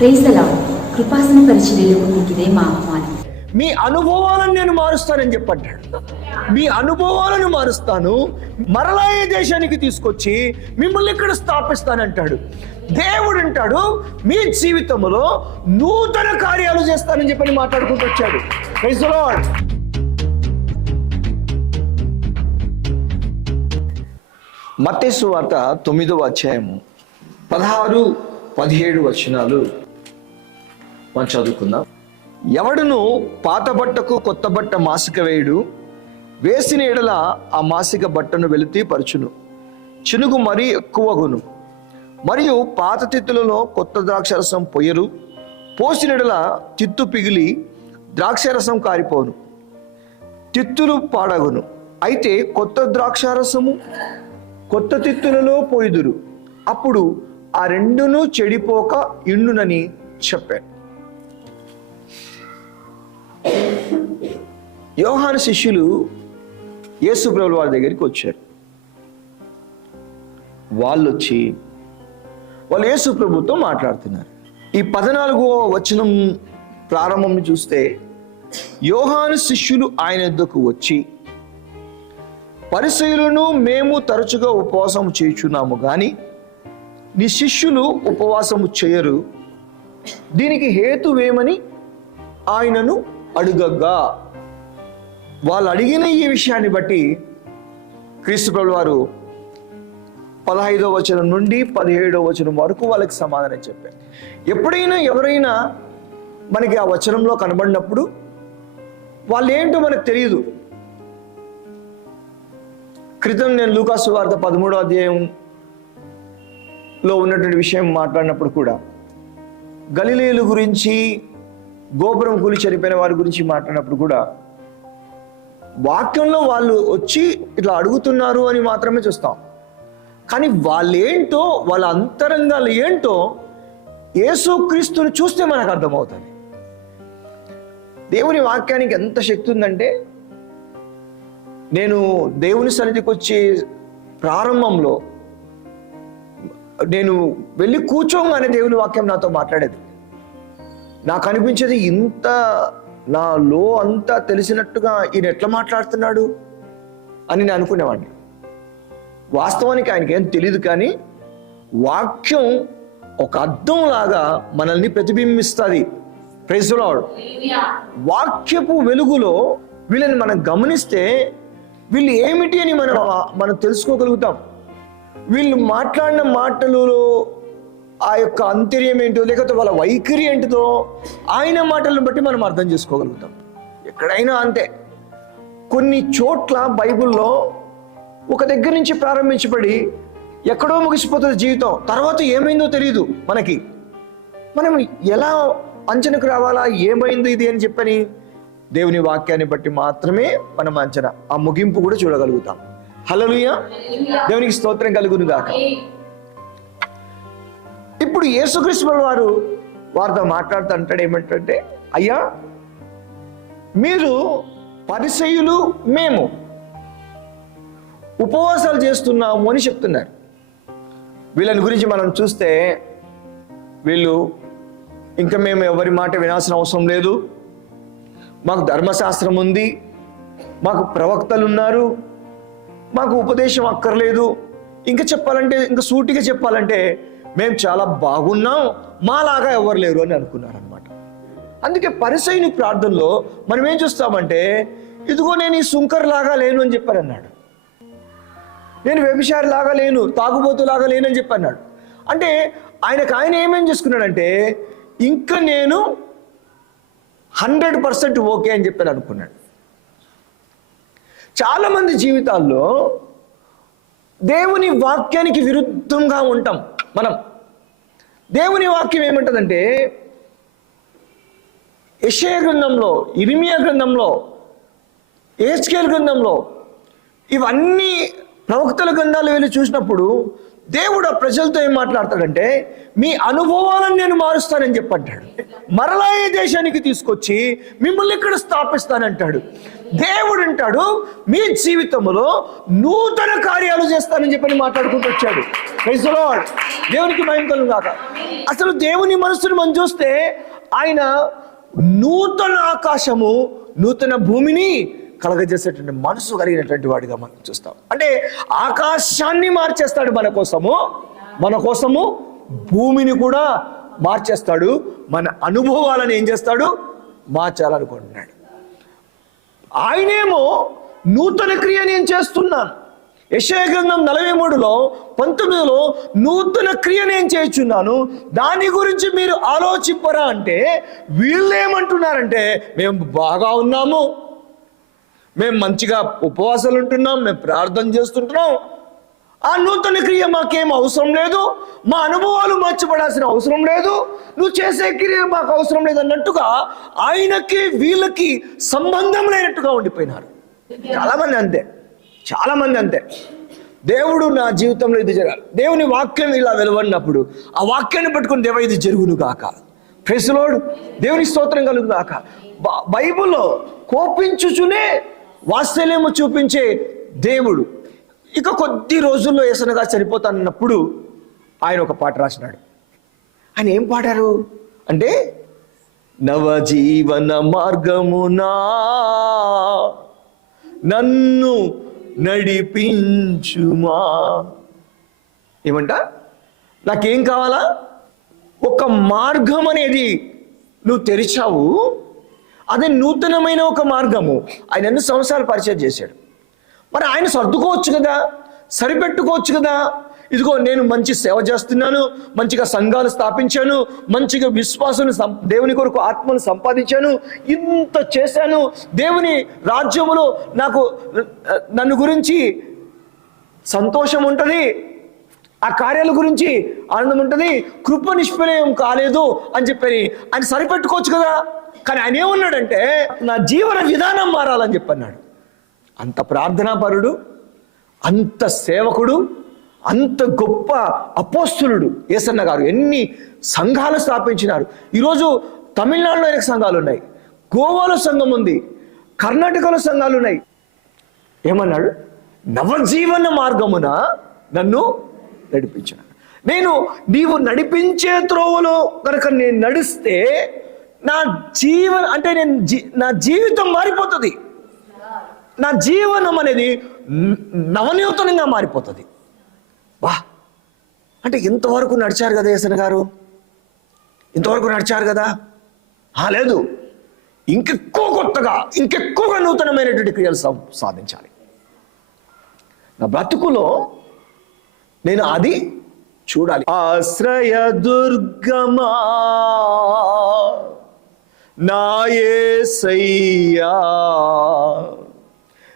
Praise the Lord. కృపాసన పరిచర్యలకు మీకు ఇదే మా ఆహ్వానం. మీ అనుభవాలను నేను మారుస్తానని చెప్పంటాడు. మీ అనుభవాలను మారుస్తాను, మరలా ఈ దేశానికి తీసుకొచ్చి మిమ్మల్ని ఇక్కడ స్థాపిస్తానంటాడు. దేవుడు అంటాడు మీ జీవితంలో నూతన కార్యాలు చేస్తానని చెప్పని మాట్లాడుకుంటూ వచ్చాడు. Praise the Lord. మత్తయి సువార్త 9వ అధ్యాయము 16-17 వచనాలు మనం చదువుకుందాం. ఎవడును పాత బట్టకు కొత్త బట్ట మాసిక వేయుడు, వేసిన ఎడల ఆ మాసిక బట్టను వెలితి పరచును, చినుగు మరీ ఎక్కువగును. మరియు పాత తిత్తులలో కొత్త ద్రాక్షరసం పొయ్యరు, పోసిన ఎడల తిత్తు పిగిలి ద్రాక్షరసం కారిపోను, తిత్తులు పాడగును. అయితే కొత్త ద్రాక్షారసము కొత్త తిత్తులలో పోయిదురు, అప్పుడు ఆ రెండును చెడిపోక ఇండునని చెప్పాను. యోహాను శిష్యులు యేసు ప్రభువు వారి దగ్గరికి వచ్చారు. వాళ్ళు యేసు ప్రభుతో మాట్లాడుతున్నారు. ఈ 14వ వచనం ప్రారంభం చూస్తే యోహాను శిష్యులు ఆయన వద్దకు వచ్చి, పరిసయ్యులను మేము తరచుగా ఉపవాసం చేయుచున్నాము గాని నీ శిష్యులు ఉపవాసము చేయరు, దీనికి హేతువేమని ఆయనను అడుగగా, వాళ్ళు అడిగిన ఈ విషయాన్ని బట్టి క్రీస్తు ప్రభువు వారు 15వ వచనం నుండి 17వ వచనం వరకు వాళ్ళకి సమాధానం చెప్పారు. ఎప్పుడైనా ఎవరైనా మనకి ఆ వచనంలో కనబడినప్పుడు వాళ్ళు ఏంటో మనకు తెలియదు. క్రితం నేను లూకాసు వార్త 13వ అధ్యాయంలో ఉన్నటువంటి విషయం మాట్లాడినప్పుడు కూడా గలిలయల గురించి, గోపురం కూలి చనిపోయిన వారి గురించి మాట్లాడినప్పుడు కూడా వాక్యంలో వాళ్ళు వచ్చి ఇట్లా అడుగుతున్నారు అని మాత్రమే చూస్తాం. కానీ వాళ్ళేంటో, వాళ్ళ అంతరంగాలు ఏంటో యేసుక్రీస్తుని చూస్తే మనకు అర్థమవుతుంది. దేవుని వాక్యానికి ఎంత శక్తి ఉందంటే, నేను దేవుని సన్నిధికి వచ్చి ప్రారంభంలో నేను వెళ్ళి కూర్చోగానే దేవుని వాక్యం నాతో మాట్లాడేది. నాకు అనిపించేది, ఇంత నాలో అంతా తెలిసినట్టుగా ఈయన ఎట్లా మాట్లాడుతున్నాడు అని నేను అనుకునేవాడిని. వాస్తవానికి ఆయనకి ఏం తెలియదు, కానీ వాక్యం ఒక అద్దం లాగా మనల్ని ప్రతిబింబిస్తుంది. Praise the Lord. వాక్యపు వెలుగులో వీళ్ళని మనం గమనిస్తే వీళ్ళు ఏమిటి అని మనం తెలుసుకోగలుగుతాం. వీళ్ళు మాట్లాడిన మాటలలో ఆ యొక్క అంతర్యం ఏంటో, లేకపోతే వాళ్ళ వైఖరి ఏంటిదో ఆయన మాటలను బట్టి మనం అర్థం చేసుకోగలుగుతాం. ఎక్కడైనా అంతే. కొన్ని చోట్ల బైబిల్లో ఒక దగ్గర నుంచి ప్రారంభించబడి ఎక్కడో ముగిసిపోతుంది జీవితం, తర్వాత ఏమైందో తెలియదు మనకి. మనం ఎలా అంచనకు రావాలా, ఏమైంది ఇది అని చెప్పని దేవుని వాక్యాన్ని బట్టి మాత్రమే మనం అంచనా, ఆ ముగింపు కూడా చూడగలుగుతాం. హల్లెలూయా. దేవునికి స్తోత్రం కలుగును గాక. ఇప్పుడు యేసుక్రీస్తు వారు వారితో మాట్లాడుతూ అంటాడు ఏమంటే, అయ్యా మీరు పరిసయ్యులు మేము ఉపవాసాలు చేస్తున్నాము అని చెప్తున్నారు. వీళ్ళని గురించి మనం చూస్తే వీళ్ళు ఇంకా మేము ఎవరి మాట వినాల్సిన అవసరం లేదు, మాకు ధర్మశాస్త్రం ఉంది, మాకు ప్రవక్తలు ఉన్నారు, మాకు ఉపదేశం అక్కర్లేదు, ఇంకా చెప్పాలంటే, ఇంకా సూటిగా చెప్పాలంటే మేము చాలా బాగున్నాం, మాలాగా ఎవరు లేరు అని అనుకున్నారనమాట. అందుకే పరిసయ్యుని ప్రార్థనలో మనం ఏం చూస్తామంటే, ఇదిగో నేను ఈ సుంకర్లాగా లేను అని చెప్పారన్నాడు, నేను వ్యభిచారిలాగా లేను, తాగుబోతులాగా లేను అని చెప్పన్నాడు. అంటే ఆయన ఏమేం చేసుకున్నాడంటే, ఇంకా నేను 100% ఓకే అని చెప్పాను అనుకున్నాడు. చాలా మంది జీవితాల్లో దేవుని వాక్యానికి విరుద్ధంగా ఉంటాం మనం. దేవుని వాక్యం ఏమంటదంటే, యెషయా గ్రంథంలో, ఇర్మియా గ్రంథంలో, యెహెజ్కేలు గ్రంథంలో, ఇవన్నీ ప్రవక్తల గ్రంథాలు వెళ్ళి చూసినప్పుడు దేవుడు ఆ ప్రజలతో ఏం మాట్లాడతాడంటే, మీ అనుభవాలను నేను మారుస్తానని చెప్పంటాడు. మరలా ఈ దేశానికి తీసుకొచ్చి మిమ్మల్ని ఇక్కడ స్థాపిస్తానంటాడు. దేవుడు అంటాడు మీ జీవితంలో నూతన కార్యాలు చేస్తానని చెప్పని మాట్లాడుకుంటూ వచ్చాడు. Praise the Lord. దేవునికి మహిమ కలుగును గాక. అసలు దేవుని మనసును మనం చూస్తే ఆయన నూతన ఆకాశము నూతన భూమిని కలగజేసేటువంటి మనసు కలిగినటువంటి వాడిగా మనం చూస్తాం. అంటే ఆకాశాన్ని మార్చేస్తాడు మన కోసము భూమిని కూడా మార్చేస్తాడు. మన అనుభవాలను ఏం చేస్తాడు? మార్చాలనుకుంటున్నాడు. ఆయనేమో నూతన క్రియ నేను చేస్తున్నాను. యెషయా గ్రంథం 43:19 నూతన క్రియ నేను చేస్తున్నాను, దాని గురించి మీరు ఆలోచింపరా అంటే వీళ్ళేమంటున్నారంటే మేము బాగా ఉన్నాము, మేము మంచిగా ఉపవాసాలు ఉంటున్నాం, మేము ప్రార్థన చేస్తుంటున్నాం, ఆ నూతన క్రియ మాకేం అవసరం లేదు, మా అనుభవాలు మార్చబడాల్సిన అవసరం లేదు, నువ్వు చేసే క్రియ మాకు అవసరం లేదు అన్నట్టుగా ఆయనకి వీళ్ళకి సంబంధం లేనట్టుగా ఉండిపోయినారు. చాలా మంది అంతే. దేవుడు నా జీవితంలో ఇది జరగాలి, దేవుని వాక్యం ఇలా వెలువడినప్పుడు ఆ వాక్యాన్ని పట్టుకుని దేవ ఇది జరుగును గాక. Praise the Lord. దేవుని స్తోత్రం కలుగును గాక. బైబిల్లో కోపించుచునే వాత్సల్యము చూపించే దేవుడు. ఇక కొద్ది రోజుల్లో యేసనగా చనిపోతానన్నప్పుడు ఆయన ఒక పాట రాసినాడు. ఆయన ఏం పాడారు అంటే, నవజీవన మార్గమునా నన్ను నడిపించుమా. ఏమంట? నాకేం కావాలా? ఒక మార్గం అనేది నువ్వు తెరిచావు, అదే నూతనమైన ఒక మార్గము. ఆయన ఎన్ని సంవత్సరాలు పరిచయం చేశాడు. మరి ఆయన సర్దుకోవచ్చు కదా, సరిపెట్టుకోవచ్చు కదా. ఇదిగో నేను మంచి సేవ చేస్తున్నాను, మంచిగా సంఘాలు స్థాపించాను, మంచిగా విశ్వాసం దేవుని కొరకు ఆత్మను సంపాదించాను, ఇంత చేశాను, దేవుని రాజ్యములో నన్ను గురించి సంతోషం ఉంటుంది, ఆ కార్యాల గురించి ఆనందం ఉంటుంది, కృప నిష్ఫలం కాలేదు అని చెప్పని ఆయన సరిపెట్టుకోవచ్చు కదా. కానీ ఆయన ఏమన్నాడంటే నా జీవన విధానం మారాలని చెప్పన్నాడు. అంత ప్రార్థనాపరుడు, అంత సేవకుడు, అంత గొప్ప అపోస్తులుడు యేసన్న గారు ఎన్ని సంఘాలు స్థాపించినారు. ఈరోజు తమిళనాడులో అనేక సంఘాలు ఉన్నాయి, గోవాలో సంఘం ఉంది, కర్ణాటకలో సంఘాలు ఉన్నాయి. ఏమన్నాడు? నవజీవన మార్గమున నన్ను నడిపించాను. నీవు నడిపించే త్రోవలో కనుక నేను నడిస్తే నా జీవితం మారిపోతుంది, నా జీవనం అనేది నవనూతనంగా మారిపోతుంది. వా అంటే ఇంతవరకు నడిచారు కదా యేసన్న గారు, ఇంతవరకు నడిచారు కదా, లేదు ఇంకెక్కువ కొత్తగా, ఇంకెక్కువగా నూతనమైనటువంటి క్రియలు సాధించాలి. నా బ్రతుకులో నేను అది చూడాలి. ఆశ్రయ దుర్గమా నా యేసయ్యా,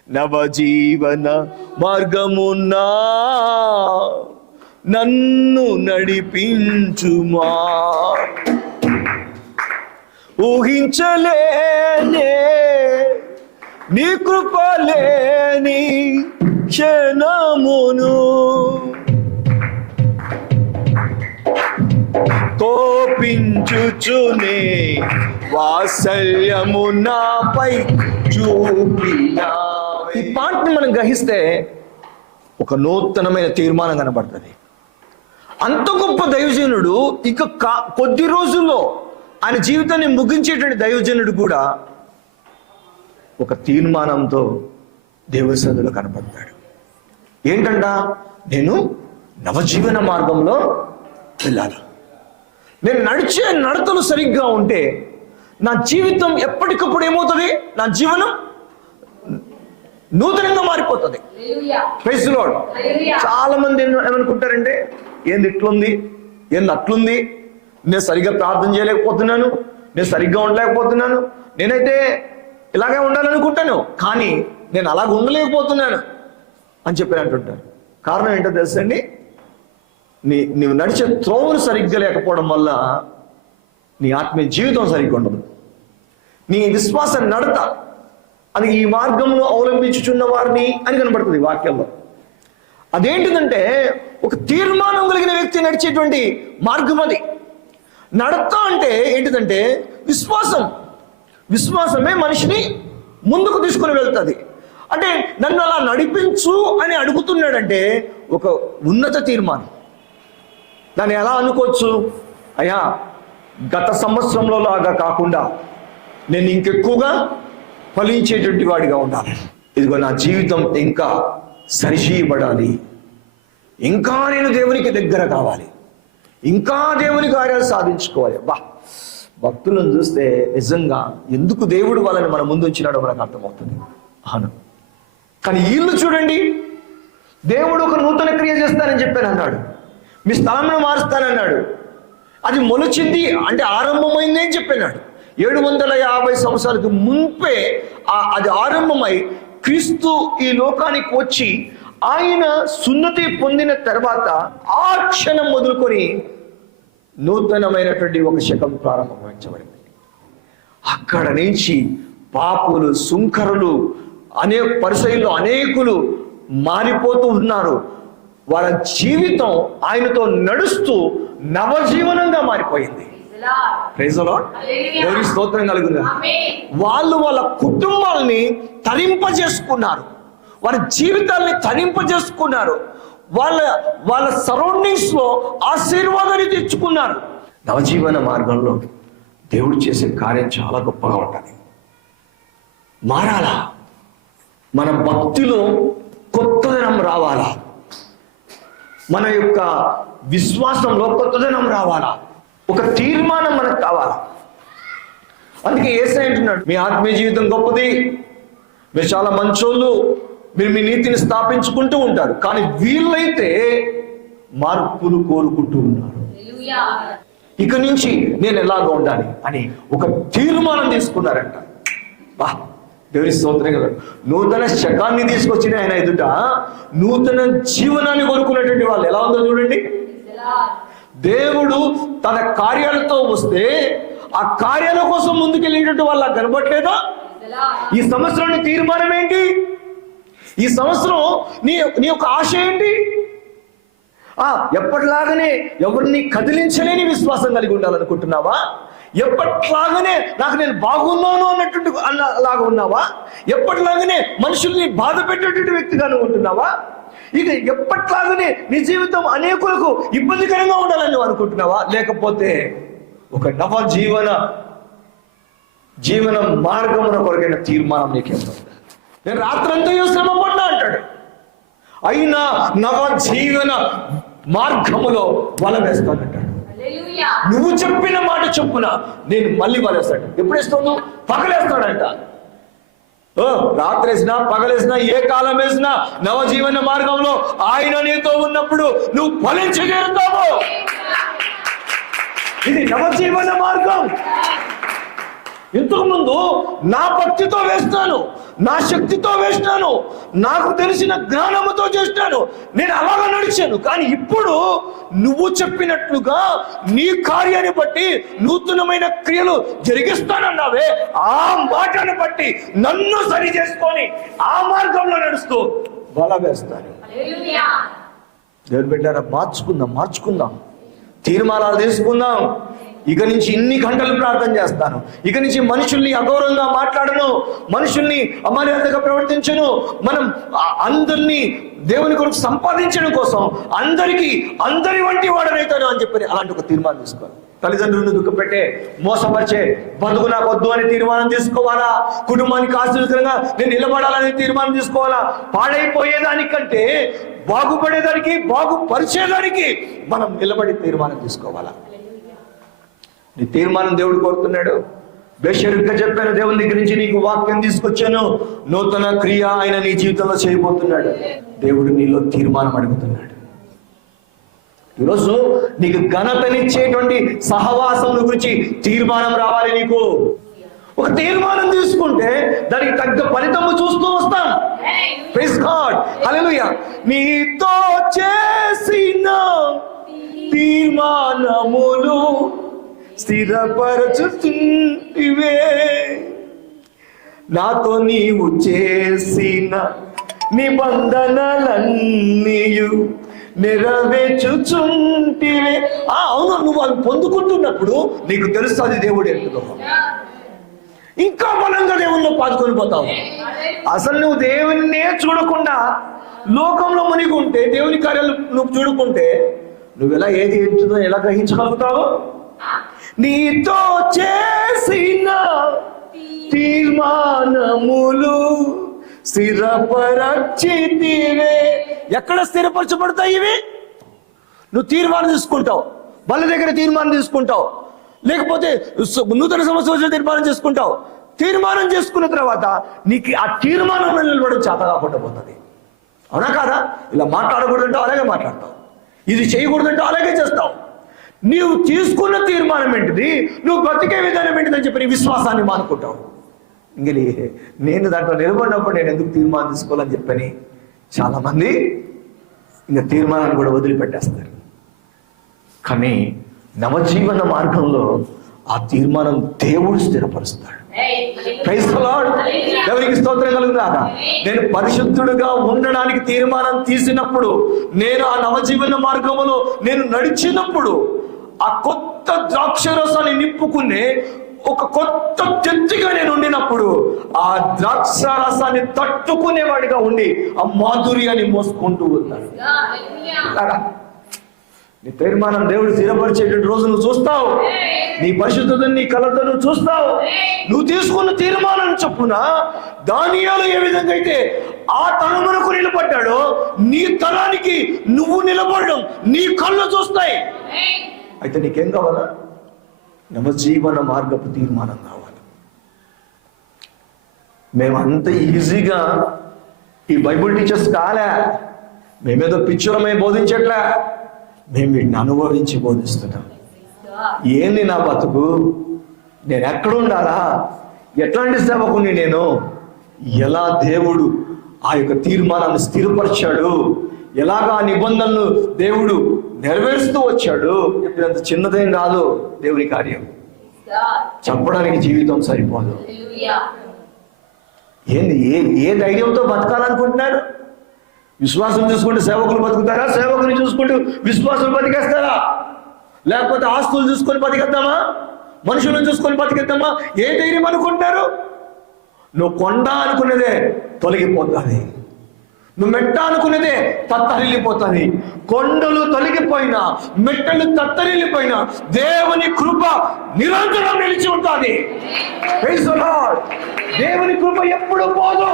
నవజీవన మార్గమునా నన్ను నడిపించుమా. ఊహించలేనే నీ కృపలేని క్షణమును, కోపించుచునే వాత్సల్యము నాపై చూపినా. ఈ పాటను మనం గ్రహిస్తే ఒక నూతనమైన తీర్మానం కనబడుతుంది. అంత గొప్ప దైవజనుడు ఇక కొద్ది రోజుల్లో ఆయన జీవితాన్ని ముగించేటువంటి దైవజనుడు కూడా ఒక తీర్మానంతో దేవుని సన్నిధిలో కనబడతాడు. ఏంటంట? నేను నవజీవన మార్గంలో వెళ్ళాలి. నేను నడిచే నడతలు సరిగ్గా ఉంటే నా జీవితం ఎప్పటికప్పుడు ఏమవుతుంది? నా జీవనం నూతనంగా మారిపోతుంది. Praise the Lord. చాలా మంది ఏమనుకుంటారంటే, ఏంది ఇట్లుంది, ఏంది అట్లుంది, నేను సరిగ్గా ప్రార్థన చేయలేకపోతున్నాను, నేను సరిగ్గా ఉండలేకపోతున్నాను, నేనైతే ఇలాగే ఉండాలనుకుంటాను కానీ నేను అలాగ ఉండలేకపోతున్నాను అని చెప్పి అంటుంటాను. కారణం ఏంటో తెలుసండి? నీవు నడిచే త్రోవలు సరిగ్గా లేకపోవడం వల్ల నీ ఆత్మీయ జీవితం సరిగ్గా ఉండదు. నీ విశ్వాస నడత అది ఈ మార్గంలో అవలంబించుచున్న వారిని అని కనబడుతుంది వాక్యంలో. అదేంటిదంటే ఒక తీర్మానం కలిగిన వ్యక్తి నడిచేటువంటి మార్గం అది. నడత అంటే ఏంటిదంటే విశ్వాసమే మనిషిని ముందుకు తీసుకుని వెళ్తుంది. అంటే నన్ను అలా నడిపించు అని అడుగుతున్నాడంటే ఒక ఉన్నత తీర్మానం. దాన్ని ఎలా అనుకోవచ్చు? అయ్యా, గత సంవత్సరంలో లాగా కాకుండా నేను ఇంకెక్కువగా ఫలించేటువంటి వాడిగా ఉండాలి. ఇదిగో నా జీవితం ఇంకా సరిచేయబడాలి, ఇంకా నేను దేవునికి దగ్గర కావాలి, ఇంకా దేవుని కార్యాలు సాధించుకోవాలి. భక్తులను చూస్తే నిజంగా ఎందుకు దేవుడు వాళ్ళని మన ముందు ఉంచినాడో మనకు అర్థమవుతుంది. అవును, కానీ వీళ్ళు చూడండి, దేవుడు ఒక నూతన క్రియ చేస్తానని చెప్పాను అన్నాడు, మీ స్థలంలో మారుస్తానన్నాడు, అది మొలిచింది అంటే ఆరంభమైంది అని చెప్పినాడు. 750 సంవత్సరాలకు మున్పే అది ఆరంభమై క్రీస్తు ఈ లోకానికి వచ్చి ఆయన సున్నతి పొందిన తర్వాత ఆ క్షణం మొదలుకొని నూతనమైనటువంటి ఒక శకం ప్రారంభమైంచబడింది. అక్కడ నుంచి పాపులు, సుంకరులు, పరిసయ్యులు అనేకులు మారిపోతూ ఉన్నారు. వాళ్ళ జీవితం ఆయనతో నడుస్తూ నవజీవనంగా మారిపోయింది. Praise the Lord. దేవునికి స్తోత్రం కలుగును. వాళ్ళు వాళ్ళ కుటుంబాలని తరింపజేసుకున్నారు, వారి జీవితాల్ని తరింపజేసుకున్నారు, వాళ్ళ సరౌండింగ్స్ లో ఆశీర్వాదాన్ని తెచ్చుకున్నారు. నవజీవన మార్గంలో దేవుడు చేసే కార్యం చాలా గొప్పగా ఉంటుంది. మారాలా, మన భక్తిలో కొత్తదనం రావాలా, మన యొక్క విశ్వాసంలో కొత్తదనం రావాలా, ఒక తీర్మానం మనకు కావాలా. అందుకే యేసయ్య అంటున్నాడు, మీ ఆత్మీయ జీవితం గొప్పది, మీరు చాలా మంచోళ్ళు, మీరు మీ నీతిని స్థాపించుకుంటూ ఉంటారు, కానీ వీళ్ళైతే మార్పులు కోరుకుంటూ ఉన్నారు. ఇక నుంచి నేను ఎలాగ ఉండాలి అని ఒక తీర్మానం తీసుకున్నారంట. దేవుని స్తోత్రం కదా. నూతన శకాన్ని తీసుకొచ్చిన ఆయన ఎదుట నూతన జీవనాన్ని కోరుకున్నటువంటి వాళ్ళు ఎలా ఉందో చూడండి. దేవుడు తన కార్యాలతో వస్తే ఆ కార్యాల కోసం ముందుకెళ్ళేటట్టు వాళ్ళ కనబడలేదా? ఈ సంవత్సరం నీ తీర్మానం ఏంటి? ఈ సంవత్సరం నీ యొక్క ఆశ ఏంటి? ఎప్పటిలాగానే ఎవరిని కదిలించలేని విశ్వాసం కలిగి ఉండాలనుకుంటున్నావా? ఎప్పటిలాగానే నాకు నేను బాగున్నాను అన్నట్టు లాగా ఉన్నావా? ఎప్పటిలాగానే మనుషుల్ని బాధ పెట్టేటువంటి వ్యక్తిగా ఉంటున్నావా? ఇక ఎప్పటిలాగానే నీ జీవితం అనేకులకు ఇబ్బందికరంగా ఉండాలని అనుకుంటున్నావా? లేకపోతే ఒక నవ జీవన మార్గమున కొరకైన తీర్మానం నీకేమో. నేను రాత్రంతా శ్రమ పడ్డా అంటాడు, అయినా నవ జీవన మార్గములో వల వేస్తానంటాడు. నువ్వు చెప్పిన మాట చొప్పున నేను మళ్ళీ వలేస్తాడు. ఎప్పుడు వేస్తావు? పగలేస్తాడంట. రాత్రి వేసినా పగలేసినా ఏ కాలం వేసినా నవజీవన మార్గంలో ఆయన నీతో ఉన్నప్పుడు నువ్వు ఫలించగలుగుతావు. ఇది నవజీవన మార్గం. ఇంతకు ముందు నా భక్తితో వేస్తాను, నా శక్తితో వేస్తాను, నాకు తెలిసిన జ్ఞానముతో చేస్తాను, నేను అలాగా నడిచాను. కానీ ఇప్పుడు నువ్వు చెప్పినట్లుగా నీ కార్యాన్ని బట్టి నూతనమైన క్రియలు జరిగిస్తానన్నావే, ఆ మాటను బట్టి నన్ను సరి చేసుకొని ఆ మార్గంలో నడుస్తూ బల వేస్తాను. దేవుని బిడ్డలారా, మార్చుకుందాం, తీర్మానాలు తీసుకుందాం. ఇక నుంచి ఇన్ని గంటలు ప్రార్థన చేస్తాను, ఇక నుంచి మనుషుల్ని అగౌరవంగా మాట్లాడను, మనుషుల్ని అమర్యాదగా ప్రవర్తించను, మనం అందరినీ దేవుని కొరకు సంపాదించడం కోసం అందరి వంటి వాడనైతాను అని చెప్పి అలాంటి ఒక తీర్మానం తీసుకోవాలి. తల్లిదండ్రులను దుఃఖపెట్టే, మోసపరిచే బతుకు నాకు వద్దు అని తీర్మానం తీసుకోవాలా? కుటుంబానికి ఆశీర్వదకరంగా నేను నిలబడాలని తీర్మానం తీసుకోవాలా? పాడైపోయేదానికంటే బాగుపడేదానికి, బాగుపరిచేదానికి మనం నిలబడి తీర్మానం తీసుకోవాలా? నీ తీర్మానం దేవుడు కోరుతున్నాడు. బేషరతుగా చెప్పాను, దేవుని దగ్గర నుంచి నీకు వాక్యం తీసుకొచ్చాను, నూతన క్రియ ఆయన నీ జీవితంలో చేయబోతున్నాడు. దేవుడు నీలో తీర్మానం అడుగుతున్నాడు. ఈరోజు నీకు ఘనతనిచ్చేటువంటి సహవాసం గురించి తీర్మానం రావాలి. నీకు ఒక తీర్మానం తీసుకుంటే దానికి తగ్గ ఫలితము చూస్తూ వస్తాం. ప్రైజ్ గాడ్, హల్లెలూయా. నీతో చేసిన తీర్మానములు స్థిరపరచుతుంటివే, నాతో నీవు చేసిన నిబంధనలన్నీయు నెరవేర్చుచుంటివే. అవును, నువ్వు అవి పొందుకుంటున్నప్పుడు నీకు తెలుస్తుంది దేవుడు ఎందుకో. ఇంకా బలంగా దేవుళ్ళు నువ్వు పాతుకొని పోతావు. అసలు నువ్వు దేవునినే చూడకుండా లోకంలో మునిగి ఉంటే, దేవుని కార్యాలు నువ్వు చూడుకుంటే, నువ్వు ఏది ఏంటిదో ఎలా గ్రహించగలుగుతావు? నీతో చేసిన తీర్మానములు స్థిరపరచితివే. ఎక్కడ స్థిరపరచబడతాయి ఇవి? నువ్వు తీర్మానం తీసుకుంటావు, వాళ్ళ దగ్గర తీర్మానం తీసుకుంటావు, లేకపోతే నూతన సంవత్సరం తీర్మానం చేసుకుంటావు. తీర్మానం చేసుకున్న తర్వాత నీకు ఆ తీర్మానం నిలబడడం చేత కాకుండా పోతుంది. అవునా కాదా? ఇలా మాట్లాడకూడదంటే అలాగే మాట్లాడతావు, ఇది చేయకూడదంటే అలాగే చేస్తావు. నీవు తీసుకున్న తీర్మానం ఏంటిది, నువ్వు బ్రతికే విధానం ఏంటిదని చెప్పి నీ విశ్వాసాన్ని మానుకుంటావు. ఇంక నేను దాంట్లో నిలబడినప్పుడు నేను ఎందుకు తీర్మానం తీసుకోవాలని చెప్పని చాలామంది ఇంకా తీర్మానాన్ని కూడా వదిలిపెట్టేస్తారు. కానీ నవజీవన మార్గంలో ఆ తీర్మానం దేవుడు స్థిరపరుస్తాడు. Praise the Lord. దేవునికి స్తోత్రం కలుగుగాక. నేను పరిశుద్ధుడుగా ఉండడానికి తీర్మానం తీసినప్పుడు, నేను ఆ నవజీవన మార్గంలో నేను నడిచినప్పుడు, ఆ కొత్త ద్రాక్షరసాన్ని నింపుకునే ఒక కొత్త చెట్టుగా నేను ఉండినప్పుడు, ఆ ద్రాక్ష రసాన్ని తట్టుకునేవాడిగా ఉండి ఆ మాధుర్యాన్ని మోసుకుంటూ ఉంటాడు. నీ తీర్మానం దేవుడు స్థిరపరిచేటువంటి రోజు నువ్వు చూస్తావు. నీ పరిశుద్ధతని నీ కళ్ళతో నువ్వు చూస్తావు. నువ్వు తీసుకున్న తీర్మానం చొప్పున దానియేలు ఏ విధంగా అయితే ఆ తరమునకు నిలబడ్డాడో, నీ తరానికి నువ్వు నిలబడడం నీ కళ్ళు చూస్తాయి. అయితే నీకేం కావాలా? నవజీవన మార్గపు తీర్మానం కావాలి. మేమంత ఈజీగా ఈ బైబుల్ టీచర్స్ కాలే, మేమేదో పిచ్చురమై బోధించట్లే, మేము వీటిని అనుభవించి బోధిస్తున్నాం. ఏంది నా బతుకు, నేను ఎక్కడ ఉండాలా, ఎట్లాంటి సేవకుని నేను, ఎలా దేవుడు ఆ యొక్క తీర్మానాన్ని స్థిరపరిచాడు, ఎలాగా నిబంధనలు దేవుడు నెరవేరుస్తూ వచ్చాడు. ఇప్పుడంత చిన్నదేం కాదు దేవుని కార్యం. చెప్పడానికి జీవితం సరిపోదు. ఏంది ఏ ధైర్యంతో బతకాలనుకుంటున్నారు? విశ్వాసం చూసుకుంటూ సేవకులు బతుకుతారా? సేవకుని చూసుకుంటూ విశ్వాసులు బతికేస్తారా? లేకపోతే ఆస్తులు చూసుకొని బతికేద్దామా? మనుషులను చూసుకొని బతికేద్దామా? ఏ ధైర్యం అనుకుంటున్నారు? నువ్వు కొండ అనుకునేదే తొలగిపోతుంది, నువ్వు మెట్ట అనుకునేదే తత్తరిల్లిపోతుంది. కొండలు తొలగిపోయినా, మెట్టలు తత్తరిల్లిపోయినా దేవుని కృప నిరంతరం నిలిచి ఉంటుంది. Praise the Lord. దేవుని కృప ఎప్పుడు పోదు.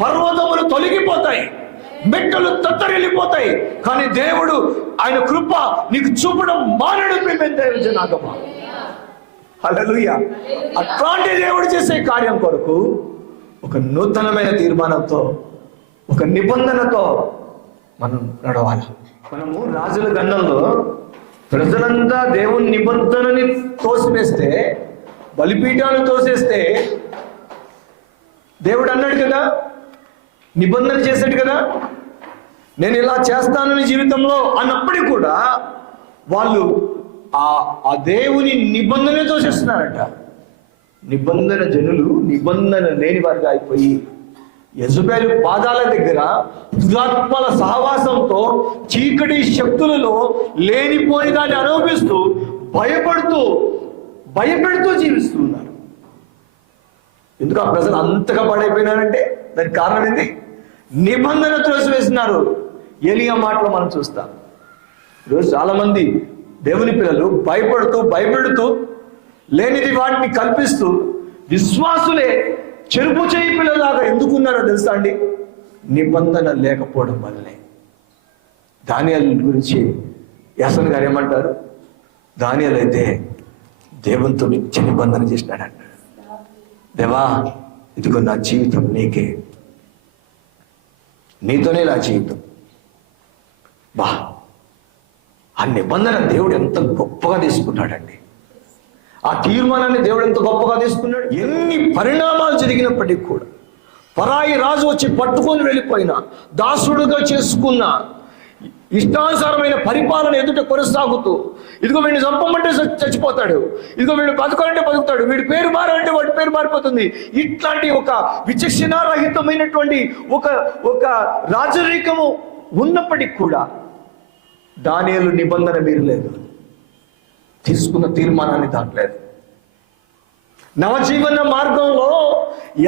పర్వతములు తొలగిపోతాయి, మెట్టలు తత్తరిల్లిపోతాయి, కానీ దేవుడు ఆయన కృప నీకు చూపడం మానడు. జనాగమా హల్లెలూయా. అట్లాంటి దేవుడు చేసే కార్యం కొరకు ఒక నూతనమైన తీర్మానంతో, ఒక నిబంధనతో మనం నడవాలి. మనము రాజుల గండంలో ప్రజలంతా దేవుని నిబంధనని తోసివేస్తే, బలిపీఠాలు తోసేస్తే, దేవుడు అన్నాడు కదా, నిబంధన చేశాడు కదా, నేను ఇలా చేస్తాను నీ జీవితంలో అన్నప్పటికీ కూడా వాళ్ళు ఆ దేవుని నిబంధనతో చేస్తున్నారట. నిబంధన జనులు నిబంధన లేని వారిగా అయిపోయి యెజబెలు పాదాల దగ్గర దురాత్మల సహవాసంతో చీకటి శక్తులలో లేనిపోని దాన్ని అనుభవిస్తూ భయపెడుతూ జీవిస్తున్నారు. ఎందుకు ఆ ప్రజలు అంతగా పాడైపోయినారంటే దానికి కారణం ఏంటి? నిబంధన త్రోసివేసినారు. ఏలియా మాటలు మనం చూస్తాం. ఈరోజు చాలా మంది దేవుని పిల్లలు భయపెడుతూ లేనిది వాటిని కల్పిస్తూ విశ్వాసులే చెరుపు చేయి పిల్లలాగా ఎందుకున్నారో తెలుసా అండి? నిబంధన లేకపోవడం వల్లనే. దానియేలు గురించి యాసన్ గారు ఏమంటారు? దానియేలు అయితే దేవునితో నిత్య నిబంధన చేసినాడంట. దేవా, ఇదిగో నా జీవితం నీకే, నీతోనే నా జీవితం. బా, ఆ నిబంధన దేవుడు ఎంత గొప్పగా తీసుకున్నాడండి. ఆ తీర్మానాన్ని దేవుడు ఎంత గొప్పగా తీసుకున్నాడు. ఎన్ని పరిణామాలు జరిగినప్పటికీ కూడా, పరాయి రాజు వచ్చి పట్టుకొని వెళ్ళిపోయినా, దాసుడుగా చేసుకున్న ఇష్టానుసారమైన పరిపాలన ఎదుట కొనసాగుతూ, ఇదిగో వీడిని చంపమంటే చచ్చిపోతాడు, ఇదిగో వీడు బతకాలంటే బతుకుతాడు, వీడి పేరు మారాలంటే వాడి పేరు మారిపోతుంది. ఇట్లాంటి ఒక విచక్షణారహితమైనటువంటి ఒక రాజరికము ఉన్నప్పటికీ కూడా దానియేలు నిబంధన మీరలేదు, తీసుకున్న తీర్మానాన్ని దాటలేదు. నవజీవన మార్గంలో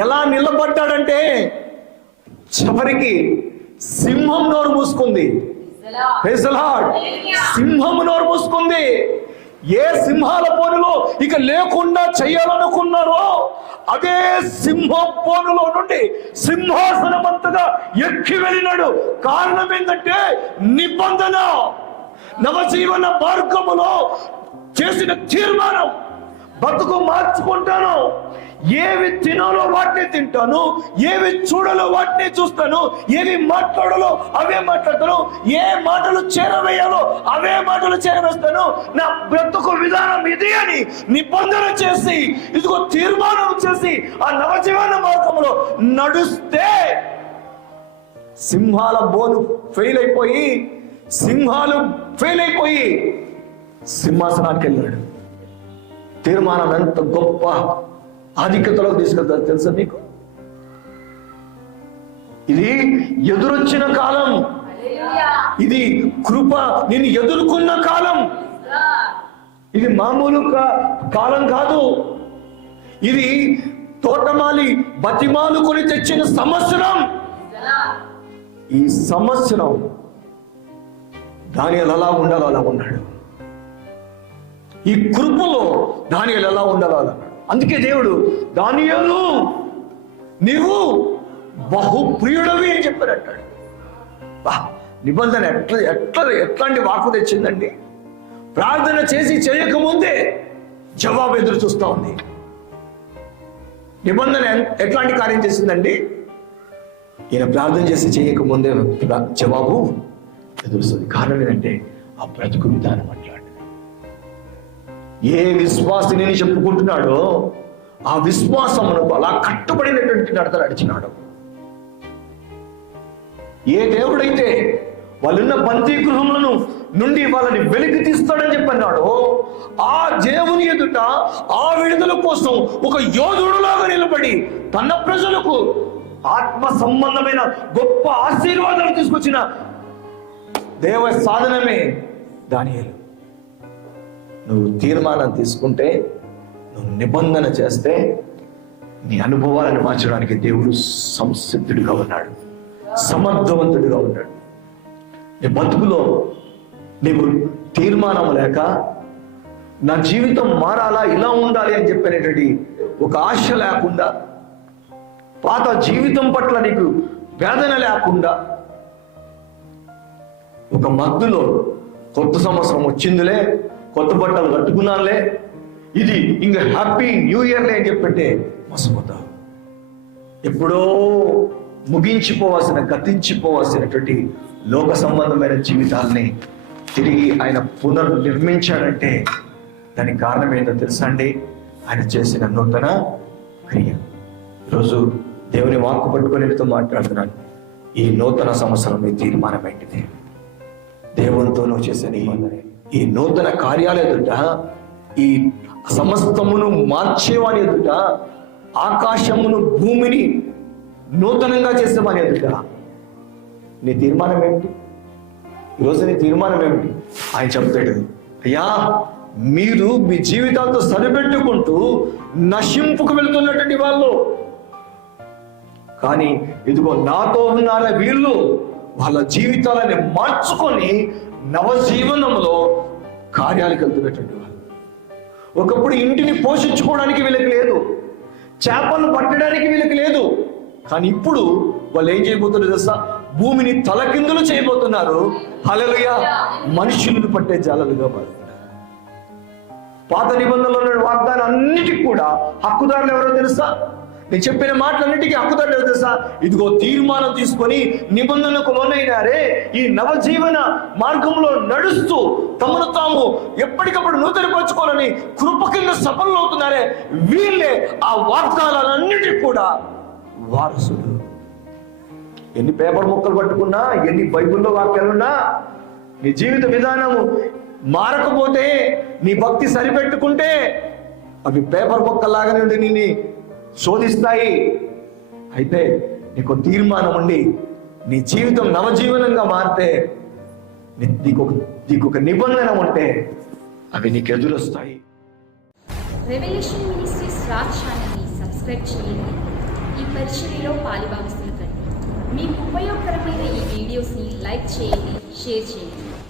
ఎలా నిలబడ్డాడంటే చివరికి సింహం నోరు మూసుకుంది. Praise the Lord. సింహం నోరు మూసుకుంది. ఏ సింహాల పోనులో ఇక లేకుండా చేయాలనుకున్నారో అదే సింహం పోనులో నుండి సింహాసనమంతగా ఎక్కి వెళ్ళినాడు. కారణం ఏంటంటే నిబంధన, నవజీవన మార్గములో చేసిన తీర్మానం. బతుకు మార్చుకుంటాను, ఏవి తినాలో వాటిని తింటాను, ఏవి చూడాలో వాటిని చూస్తాను, ఏవి మాట్లాడాలో అవే మాట్లాడతాను, ఏ మాటలు చేరవేయాలో అవే మాటలు చేరవేస్తాను. నా బ్రతుకు విధానం ఇది అని నిబంధన చేసి, ఇదిగో తీర్మానం చేసి ఆ నవజీవన మార్గంలో నడుస్తే సింహాల బోను ఫెయిల్ అయిపోయి, సింహాలు ఫెయిల్ అయిపోయి సింహాసనానికి వెళ్ళాడు. తీర్మానం ఎంత గొప్ప ఆధిక్యతలోకి తీసుకెళ్తారు తెలుసా మీకు? ఇది ఎదురొచ్చిన కాలం, ఇది కృప నిన్ను ఎదుర్కొన్న కాలం. ఇది మామూలు కాలం కాదు. ఇది తోటమాలి బతిమాలు కొని తెచ్చిన సంవత్సరం. ఈ సంవత్సరం దానియేలు ఎలా ఉండాలో అలా ఉన్నాడు. ఈ కృపలో దానియేలు ఎలా ఉండాలో అలా. అందుకే దేవుడు దానియేలు నీవు బహుప్రియుడవి అని చెప్పారంటాడు. నిబంధన ఎట్లాంటి వాకు తెచ్చిందండి. ప్రార్థన చేసి చేయకముందే జవాబు ఎదురు చూస్తా ఉంది. నిబంధన ఎట్లాంటి కార్యం చేసిందండి? ఈయన ప్రార్థన చేసి చేయకముందే జవాబు ఎదురుస్తుంది. కారణం ఏంటంటే ఆ బ్రతుకు విధానం అట్లాంటి. ఏ విశ్వాసిని చెప్పుకుంటున్నాడో ఆ విశ్వాసమునకు అలా కట్టుబడినటువంటి నడత నడిచినాడు. ఏ దేవుడైతే వాళ్ళున్న బందీ గృహములను నుండి వాళ్ళని వెలికి తీస్తాడని చెప్పన్నాడు, ఆ దేవుని ఎదుట ఆ విడుదల కోసం ఒక యోధుడులాగా నిలబడి తన ప్రజలకు ఆత్మ సంబంధమైన గొప్ప ఆశీర్వాదాలు తీసుకొచ్చిన దేవ సాధనమే దానియేలు. నువ్వు తీర్మానం తీసుకుంటే, నువ్వు నిబంధన చేస్తే నీ అనుభవాలను మార్చడానికి దేవుడు సంసిద్ధుడిగా ఉన్నాడు, సమర్థవంతుడిగా ఉన్నాడు. నీ బతుకులో నీవు తీర్మానం లేక నా జీవితం మారాలా, ఇలా ఉండాలి అని చెప్పినటువంటి ఒక ఆశ లేకుండా, పాత జీవితం పట్ల నీకు వేదన లేకుండా, ఒక మధ్యలో కొత్త సంవత్సరం వచ్చిందిలే, కొత్త బట్టలు కట్టుకున్నానులే, ఇది ఇంకా హ్యాపీ న్యూ ఇయర్లే అని చెప్పంటే మోసపోతావు. ఎప్పుడో ముగించిపోవాల్సిన, గతించిపోవాల్సినటువంటి లోక సంబంధమైన జీవితాలని తిరిగి ఆయన పునర్నిర్మించాడంటే దానికి కారణం ఏంటో తెలుసా అండి? ఆయన చేసిన నూతన క్రియ. ఈరోజు దేవుని వాక్కు పట్టుకొని మాట్లాడుతున్నాను. ఈ నూతన సంవత్సరం మీ తీర్మానం ఏంటిది? దేవునితో నువ్వు చేసిన ఈ నూతన కార్యాల ఎదుట, ఈ సమస్తమును మార్చేవాని ఎదుట, ఆకాశమును భూమిని నూతనంగా చేసేవాని ఎదుట నీ తీర్మానం ఏమిటి? ఈరోజు నీ తీర్మానం ఏమిటి? ఆయన చెప్తాడు, అయ్యా మీరు మీ జీవితాలతో సరిపెట్టుకుంటూ నశింపుకు వెళ్తున్నటువంటి వాళ్ళు, కానీ ఇదిగో నాతో ఉన్నార వీళ్ళు వాళ్ళ జీవితాలని మార్చుకొని నవజీవనంలో కార్యాలకు వెళ్తున్నటువంటి వాళ్ళు. ఒకప్పుడు ఇంటిని పోషించుకోవడానికి వీళ్ళకి లేదు, చేపలు పట్టడానికి వీళ్ళకి లేదు, కానీ ఇప్పుడు వాళ్ళు ఏం చేయబోతున్నారు తెలుసా? భూమిని తలకిందులు చేయబోతున్నారు. హల్లెలూయా! మనుషులను పట్టే జాలలుగా మారుతున్నారు. పాత నిబంధనలో ఉన్న వాగ్దానం అన్నిటికీ కూడా హక్కుదారులు ఎవరో తెలుసా? నేను చెప్పిన మాటలన్నిటికీ హక్కుదారులు ఎవరో తెలుసా? ఇదిగో తీర్మానం తీసుకొని నిబంధనకు లోనైనారే, ఈ నవజీవన మార్గంలో నడుస్తూ తమను తాము ఎప్పటికప్పుడు నూతనపరచుకోవాలని కృప కింద సఫలం అవుతున్నారే, వీళ్ళే ఆ వాగ్దానాలన్నిటికీ కూడా వారసులు. ఎన్ని పేపర్ ముక్కలు పట్టుకున్నా, ఎన్ని బైబిల్లో వాక్యాలున్నా, నీ జీవిత విధానము మారకపోతే, నీ భక్తి సరిపెట్టుకుంటే అవి పేపర్ ముక్కల్లాగానే ఉండి నిన్ను శోధిస్తాయి. అయితే నీకు తీర్మానం ఉండి నీ జీవితం నవజీవనంగా మారితే, నీకు ఒక నిబంధన ఉంటే అవి నీకు ఎదురొస్తాయి. రెవల్యూషన్ మినిస్ట్రీస్ రాజ్ ఛానల్ని సబ్స్క్రైబ్ చేయండి. పరిచర్యలో పాలిభాగస్తులు కండి. మీకు ఉపయోగకరమైన ఈ వీడియోస్ని లైక్ చేయండి, షేర్ చేయండి.